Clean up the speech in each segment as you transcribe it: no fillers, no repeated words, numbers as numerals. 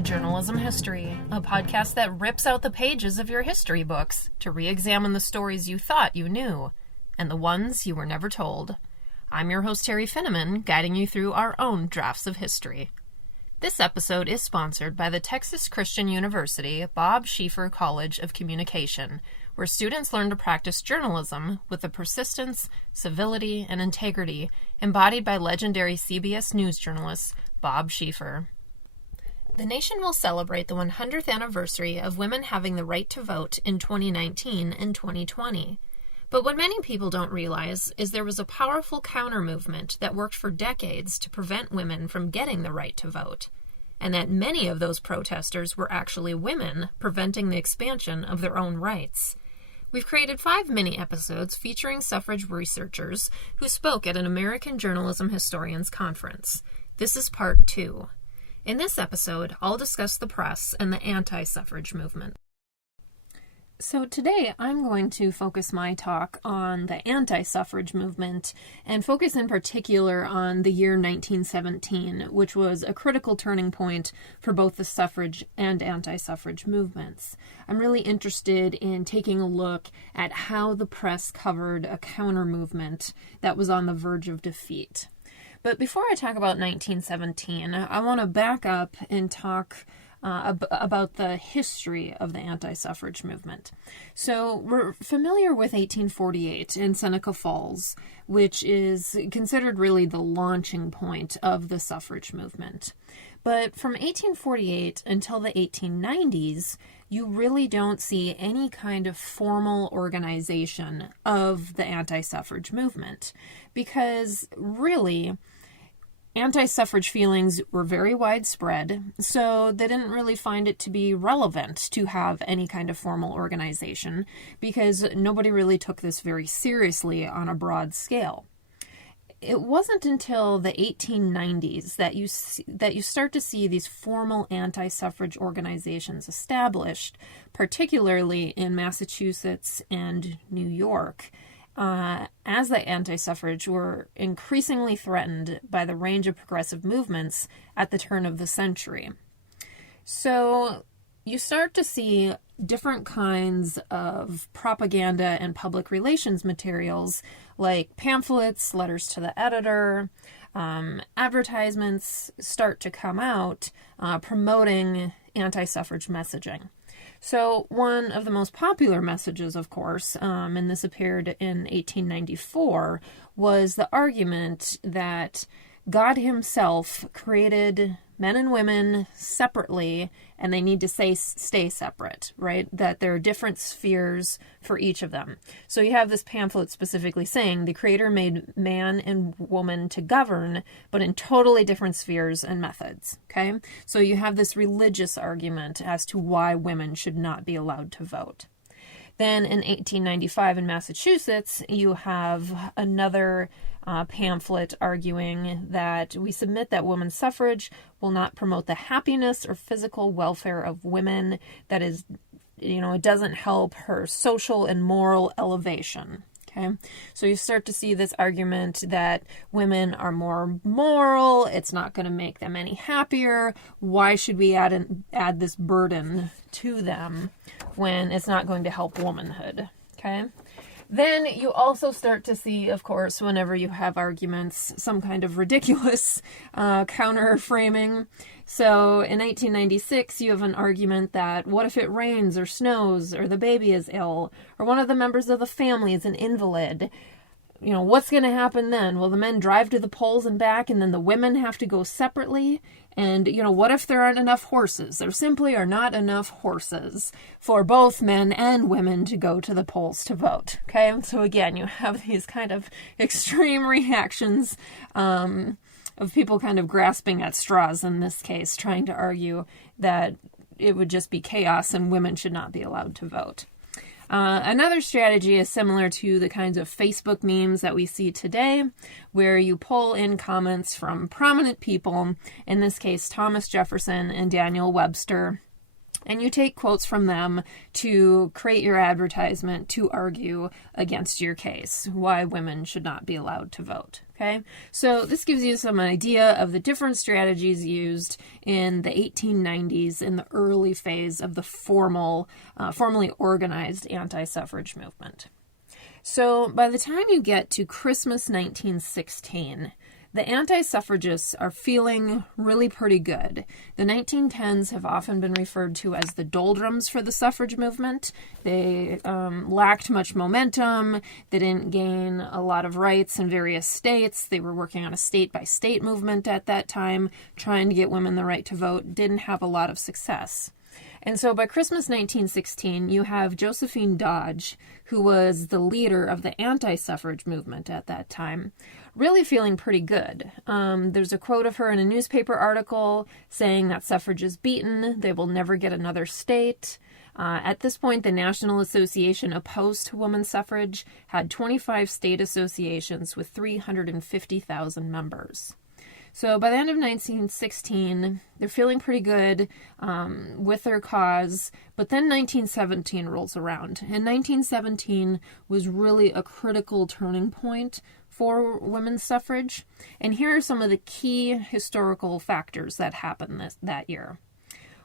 to Journalism History, a podcast that rips out the pages of your history books to re-examine the stories you thought you knew, and the ones you were never told. I'm your host, Teri Finneman, guiding you through our own drafts of history. This episode is sponsored by the Texas Christian University Bob Schieffer College of Communication, where students learn to practice journalism with the persistence, civility, and integrity embodied by legendary CBS News journalist Bob Schieffer. The nation will celebrate the 100th anniversary of women having the right to vote in 2019 and 2020. But what many people don't realize is there was a powerful counter-movement that worked for decades to prevent women from getting the right to vote, and that many of those protesters were actually women preventing the expansion of their own rights. We've created 5 mini-episodes featuring suffrage researchers who spoke at an American Journalism Historians Conference. This is part 2. In this episode, I'll discuss the press and the anti-suffrage movement. So today I'm going to focus my talk on the anti-suffrage movement and focus in particular on the year 1917, which was a critical turning point for both the suffrage and anti-suffrage movements. I'm really interested in taking a look at how the press covered a counter-movement that was on the verge of defeat. But before I talk about 1917, I want to back up and talk about the history of the anti-suffrage movement. So we're familiar with 1848 in Seneca Falls, which is considered really the launching point of the suffrage movement. But from 1848 until the 1890s, you really don't see any kind of formal organization of the anti-suffrage movement, because really anti-suffrage feelings were very widespread, so they didn't really find it to be relevant to have any kind of formal organization because nobody really took this very seriously on a broad scale. It wasn't until the 1890s that you start to see these formal anti-suffrage organizations established, particularly in Massachusetts and New York, as the anti-suffrage were increasingly threatened by the range of progressive movements at the turn of the century. So you start to see different kinds of propaganda and public relations materials like pamphlets, letters to the editor, advertisements start to come out promoting anti-suffrage messaging. So one of the most popular messages, of course, and this appeared in 1894, was the argument that God himself created men and women separately, and they need to stay separate, right? That there are different spheres for each of them. So you have this pamphlet specifically saying the Creator made man and woman to govern, but in totally different spheres and methods, okay? So you have this religious argument as to why women should not be allowed to vote. Then in 1895 in Massachusetts, you have another pamphlet arguing that we submit that women's suffrage will not promote the happiness or physical welfare of women. That is, it doesn't help her social and moral elevation. Okay, so you start to see this argument that women are more moral, it's not going to make them any happier. Why should we add this burden to them when it's not going to help womanhood? Okay. Then you also start to see, of course, whenever you have arguments, some kind of ridiculous counter framing. So in 1896, you have an argument that what if it rains or snows or the baby is ill or one of the members of the family is an invalid? What's going to happen then? Will the men drive to the polls and back and then the women have to go separately? And, what if there aren't enough horses? There simply are not enough horses for both men and women to go to the polls to vote. Okay, so again, you have these kind of extreme reactions of people kind of grasping at straws in this case, trying to argue that it would just be chaos and women should not be allowed to vote. Another strategy is similar to the kinds of Facebook memes that we see today, where you pull in comments from prominent people, in this case Thomas Jefferson and Daniel Webster, And you take quotes from them to create your advertisement to argue against your case, why women should not be allowed to vote. Okay, so this gives you some idea of the different strategies used in the 1890s in the early phase of the formally organized anti-suffrage movement. So by the time you get to Christmas 1916, the anti-suffragists are feeling really pretty good. The 1910s have often been referred to as the doldrums for the suffrage movement. They lacked much momentum. They didn't gain a lot of rights in various states. They were working on a state-by-state movement at that time, trying to get women the right to vote. Didn't have a lot of success. And so by Christmas 1916, you have Josephine Dodge, who was the leader of the anti-suffrage movement at that time, really feeling pretty good. There's a quote of her in a newspaper article saying that suffrage is beaten, they will never get another state. At this point, the National Association opposed to women's suffrage had 25 state associations with 350,000 members. So by the end of 1916, they're feeling pretty good with their cause, but then 1917 rolls around. And 1917 was really a critical turning point for women's suffrage. And here are some of the key historical factors that happened that year.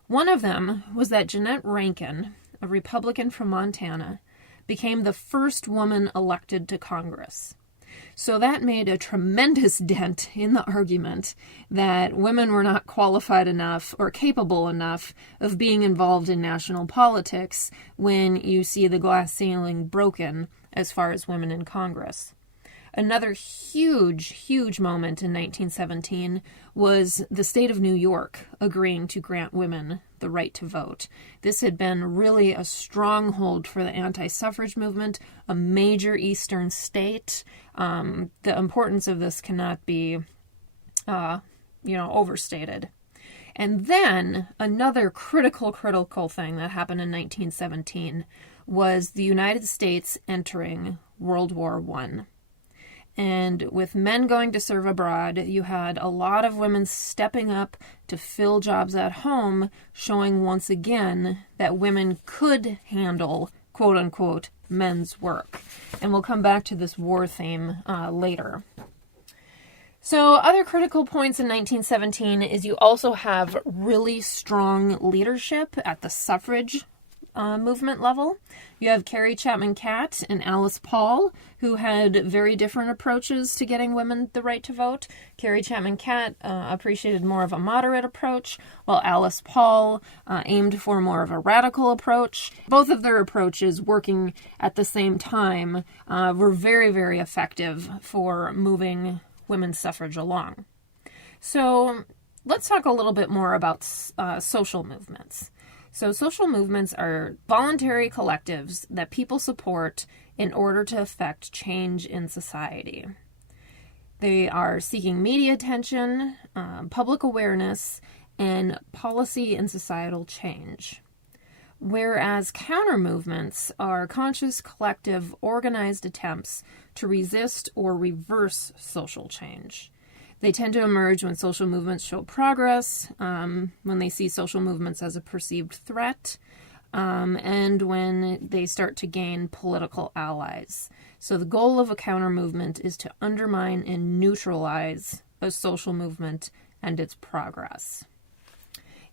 One of them was that Jeanette Rankin, a Republican from Montana, became the first woman elected to Congress. So that made a tremendous dent in the argument that women were not qualified enough or capable enough of being involved in national politics when you see the glass ceiling broken as far as women in Congress. Another huge moment in 1917 was the state of New York agreeing to grant women the right to vote. This had been really a stronghold for the anti-suffrage movement, a major eastern state. The importance of this cannot be, overstated. And then another critical thing that happened in 1917 was the United States entering World War I. And with men going to serve abroad, you had a lot of women stepping up to fill jobs at home, showing once again that women could handle, quote unquote, men's work. And we'll come back to this war theme later. So other critical points in 1917 is you also have really strong leadership at the suffrage movement level. You have Carrie Chapman Catt and Alice Paul, who had very different approaches to getting women the right to vote. Carrie Chapman Catt appreciated more of a moderate approach, while Alice Paul aimed for more of a radical approach. Both of their approaches, working at the same time, were very effective for moving women's suffrage along. So let's talk a little bit more about social movements. So social movements are voluntary collectives that people support in order to affect change in society. They are seeking media attention, public awareness, and policy and societal change. Whereas counter movements are conscious, collective, organized attempts to resist or reverse social change. They tend to emerge when social movements show progress, when they see social movements as a perceived threat, and when they start to gain political allies. So the goal of a counter movement is to undermine and neutralize a social movement and its progress.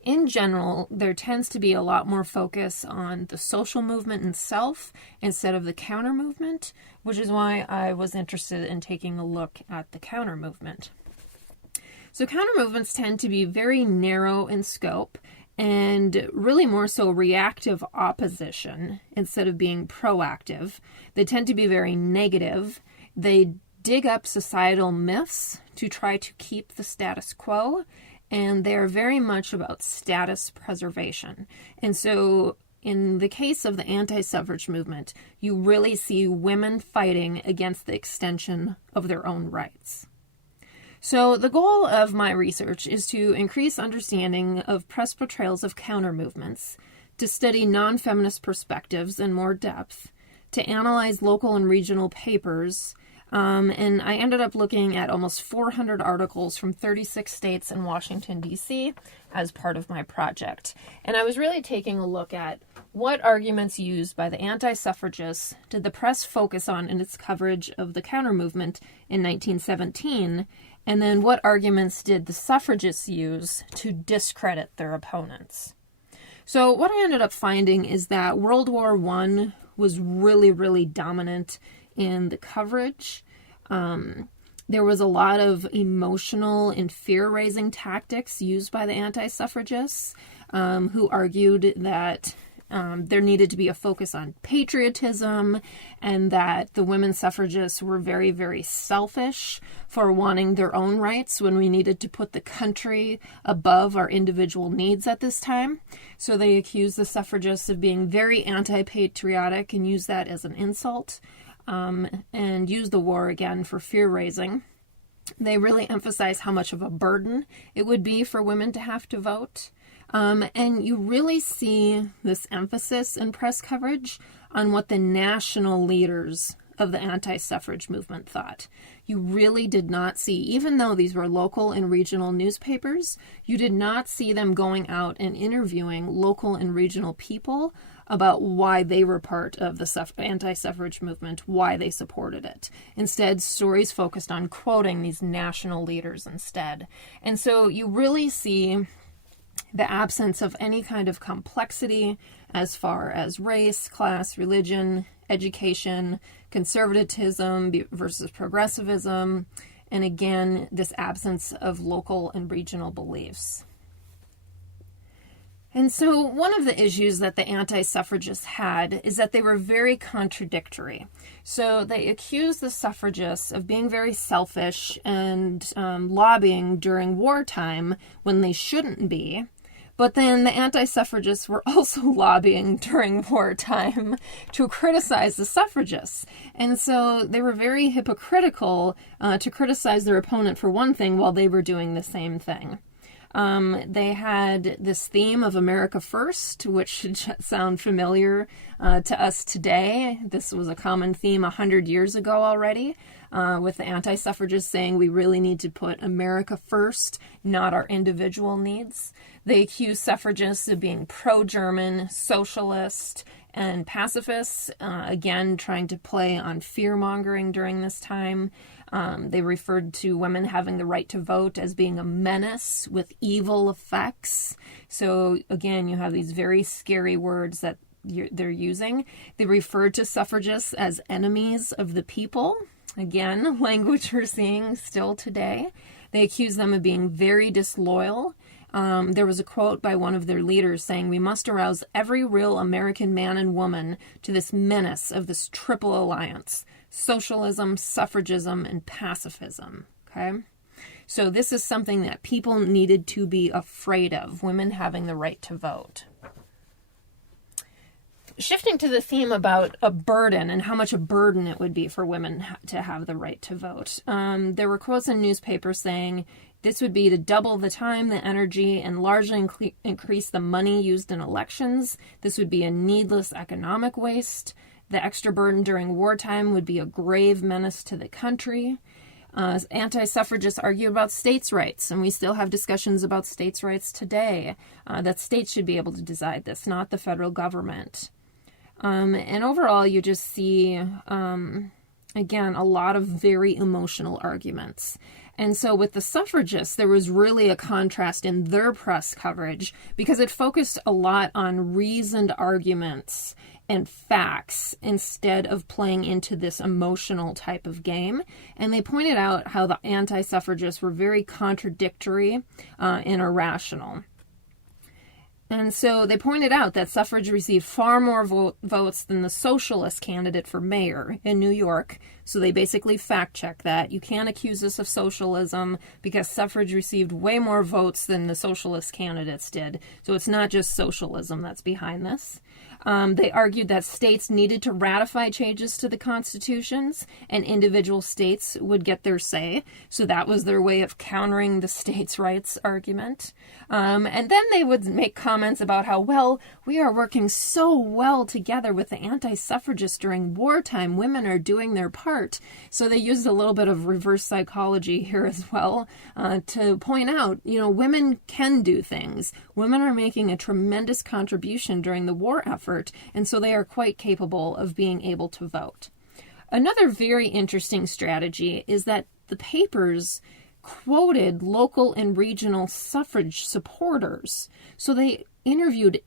In general, there tends to be a lot more focus on the social movement itself instead of the counter movement, which is why I was interested in taking a look at the counter movement. So counter movements tend to be very narrow in scope and really more so reactive opposition instead of being proactive. They tend to be very negative. They dig up societal myths to try to keep the status quo, and they're very much about status preservation. And so in the case of the anti-suffrage movement, you really see women fighting against the extension of their own rights. So the goal of my research is to increase understanding of press portrayals of counter movements, to study non-feminist perspectives in more depth, to analyze local and regional papers, And I ended up looking at almost 400 articles from 36 states and Washington, D.C. as part of my project. And I was really taking a look at what arguments used by the anti-suffragists did the press focus on in its coverage of the countermovement in 1917, and then what arguments did the suffragists use to discredit their opponents. So what I ended up finding is that World War I was really, really dominant in the coverage. There was a lot of emotional and fear-raising tactics used by the anti-suffragists, who argued that there needed to be a focus on patriotism and that the women suffragists were very, very selfish for wanting their own rights when we needed to put the country above our individual needs at this time. So they accused the suffragists of being very anti-patriotic and used that as an insult. And use the war again for fear-raising. They really emphasize how much of a burden it would be for women to have to vote. And you really see this emphasis in press coverage on what the national leaders of the anti-suffrage movement thought. You really did not see, even though these were local and regional newspapers, you did not see them going out and interviewing local and regional people about why they were part of the anti-suffrage movement, why they supported it. Instead, stories focused on quoting these national leaders instead. And so you really see the absence of any kind of complexity as far as race, class, religion, education, conservatism versus progressivism, and again, this absence of local and regional beliefs. And so one of the issues that the anti-suffragists had is that they were very contradictory. So they accused the suffragists of being very selfish and lobbying during wartime when they shouldn't be. But then the anti-suffragists were also lobbying during wartime to criticize the suffragists. And so they were very hypocritical to criticize their opponent for one thing while they were doing the same thing. They had this theme of America First, which should sound familiar to us today. This was a common theme 100 years ago already, with the anti-suffragists saying we really need to put America first, not our individual needs. They accused suffragists of being pro-German, socialist, and pacifists, again, trying to play on fear-mongering during this time. They referred to women having the right to vote as being a menace with evil effects. So again, you have these very scary words that they're using. They referred to suffragists as enemies of the people. Again, language we're seeing still today. They accused them of being very disloyal. There was a quote by one of their leaders saying, "We must arouse every real American man and woman to this menace of this triple alliance: socialism, suffragism, and pacifism." Okay? So this is something that people needed to be afraid of, women having the right to vote. Shifting to the theme about a burden and how much a burden it would be for women to have the right to vote. There were quotes in newspapers saying, this would be to double the time, the energy, and largely increase the money used in elections. This would be a needless economic waste. The extra burden during wartime would be a grave menace to the country. Anti-suffragists argue about states' rights, and we still have discussions about states' rights today, that states should be able to decide this, not the federal government. And overall, you just see, again, a lot of very emotional arguments. And so with the suffragists, there was really a contrast in their press coverage because it focused a lot on reasoned arguments and facts instead of playing into this emotional type of game. And they pointed out how the anti-suffragists were very contradictory and irrational. And so they pointed out that suffrage received far more votes than the socialist candidate for mayor in New York. So they basically fact-checked that. You can't accuse us of socialism because suffrage received way more votes than the socialist candidates did. So it's not just socialism that's behind this. They argued that states needed to ratify changes to the constitutions and individual states would get their say. So that was their way of countering the states' rights argument. And then they would make comments about how, well, we are working so well together with the anti-suffragists during wartime. Women are doing their part. So they used a little bit of reverse psychology here as well to point out, women can do things. Women are making a tremendous contribution during the war effort, and so they are quite capable of being able to vote. Another very interesting strategy is that the papers quoted local and regional suffrage supporters. So they interviewed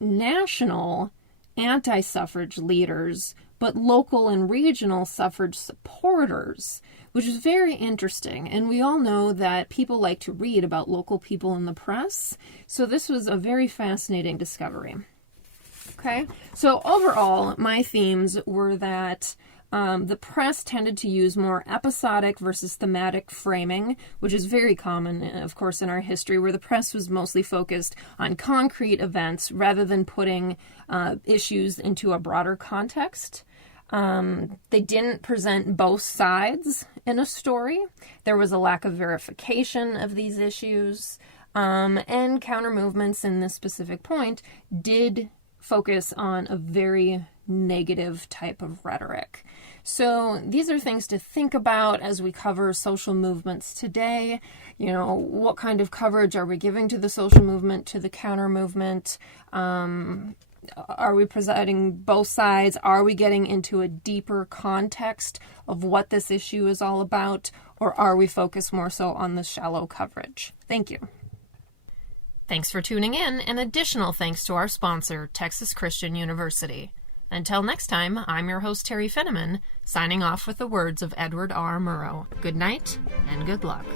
national anti-suffrage leaders, but local and regional suffrage supporters, which is very interesting. And we all know that people like to read about local people in the press. So this was a very fascinating discovery. Okay, so overall, my themes were that the press tended to use more episodic versus thematic framing, which is very common, of course, in our history, where the press was mostly focused on concrete events rather than putting issues into a broader context. They didn't present both sides in a story. There was a lack of verification of these issues, and counter-movements in this specific point did focus on a very negative type of rhetoric. So these are things to think about as we cover social movements today. What kind of coverage are we giving to the social movement, to the counter movement? Are we presenting both sides? Are we getting into a deeper context of what this issue is all about? Or are we focused more so on the shallow coverage? Thank you. Thanks for tuning in, and additional thanks to our sponsor, Texas Christian University. Until next time, I'm your host, Teri Finneman, signing off with the words of Edward R. Murrow. Good night, and good luck.